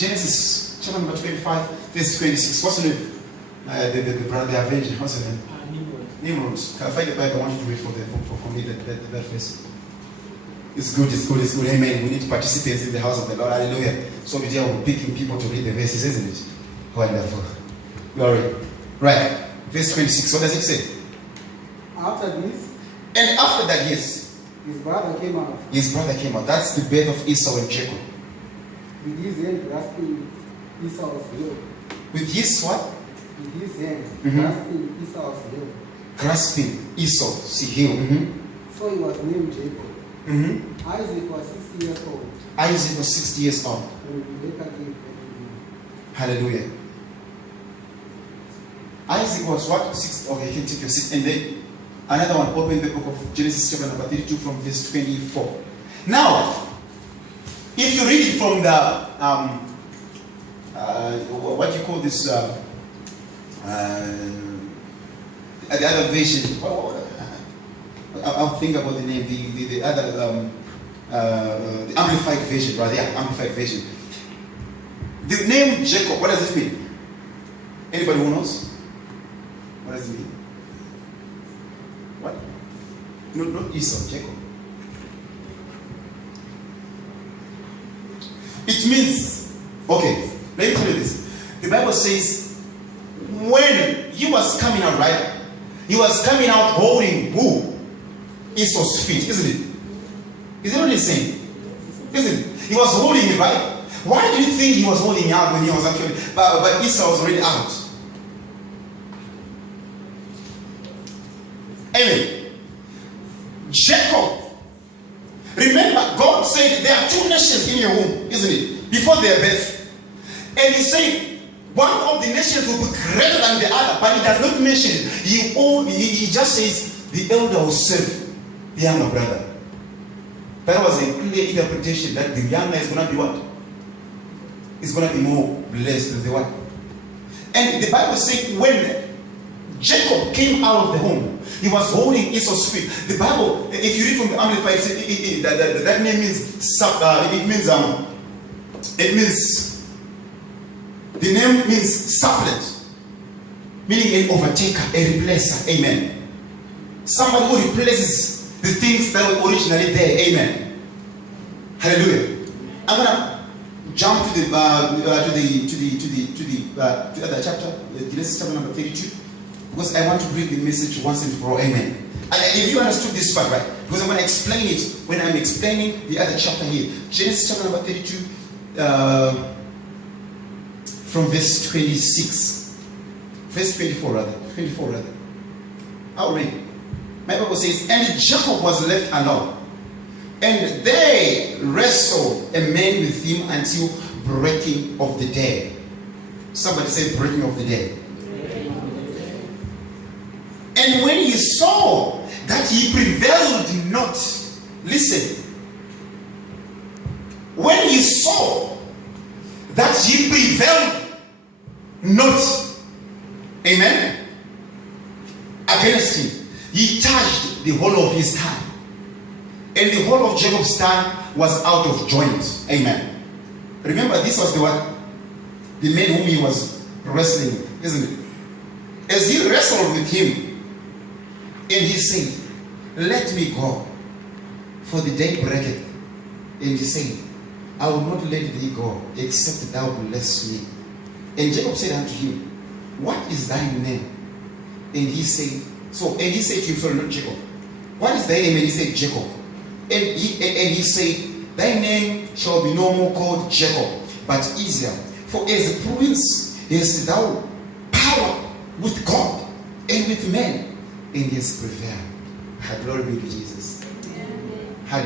Genesis chapter number 25, verse 26. What's the name? The brother, the avenger. What's the name? Nimrod. Can I find the Bible? I want you to read for me that verse. It's good, it's good, it's good. Amen. We need participants in the house of the Lord. Hallelujah. So we are picking people to read the verses, isn't it? Wonderful. Glory. Right. Verse 26. What does it say? After this, and after that, yes, his brother came out. His brother came out. That's the birth of Esau and Jacob. With his hand grasping Esau's heel. With his what? With his hand grasping Esau's heel. Grasping Esau's heel. So he was named Jacob. Isaac was 60 years old. Isaac was 60 years old. And Rebekah gave birth to him. Hallelujah. Isaac was what? 60. Okay, you can take your seat. And then another one. Open the book of Genesis chapter number 32 from verse 24. Now, if you read it from the what you call this the other version. I'll think about the name. The other the amplified version, rather. Yeah, amplified version. The name Jacob. What does it mean? Anybody who knows? What does it mean? What? No, not Esau, Jacob. It means, okay, let me tell you this. The Bible says, when he was coming out, right? He was coming out holding who? Esau's feet, isn't it? Is it what he's saying? Isn't it? He was holding it, right? Why do you think he was holding out when he was actually, but Esau was already out? Amen. Jacob. Remember, God said there are two nations in your womb, isn't it? Before their birth. And he said, one of the nations will be greater than the other, but he does not mention it. He just says, the elder will serve the younger brother. That was a clear interpretation that the younger is going to be what? Is going to be more blessed than the what? And the Bible says when Jacob came out of the home, he was holding Esau's feet. The Bible, if you read from the Amplified, that name means the name means supplant, meaning an overtaker, a replacer. Amen. Somebody who replaces the things that were originally there. Amen. Hallelujah. I'm gonna jump to the other chapter, Genesis chapter number 32. Because I want to bring the message once and for all. Amen. If you understood this part, right? Because I'm going to explain it when I'm explaining the other chapter here. Genesis chapter number 32, from verse 26. Verse 24 rather. 24 rather. I'll read. My Bible says, and Jacob was left alone. And they wrestled a man with him until breaking of the day. Somebody say breaking of the day. And when he saw that he prevailed not, listen. When he saw that he prevailed not, amen, against him, he touched the whole of his thigh. And the whole of Jacob's thigh was out of joint. Amen. Remember, this was the what? The man whom he was wrestling with, isn't it? As he wrestled with him, and he said, let me go, for the day breaketh. And he said, I will not let thee go, except thou bless me. And Jacob said unto him, what is thy name? And he said, and he said to him, sorry, not Jacob. What is thy name? And he said, Jacob. And he said, thy name shall be no more called Jacob, but Israel. For as a prince hast thou power with God and with men. And he has prevailed. Glory be to Jesus.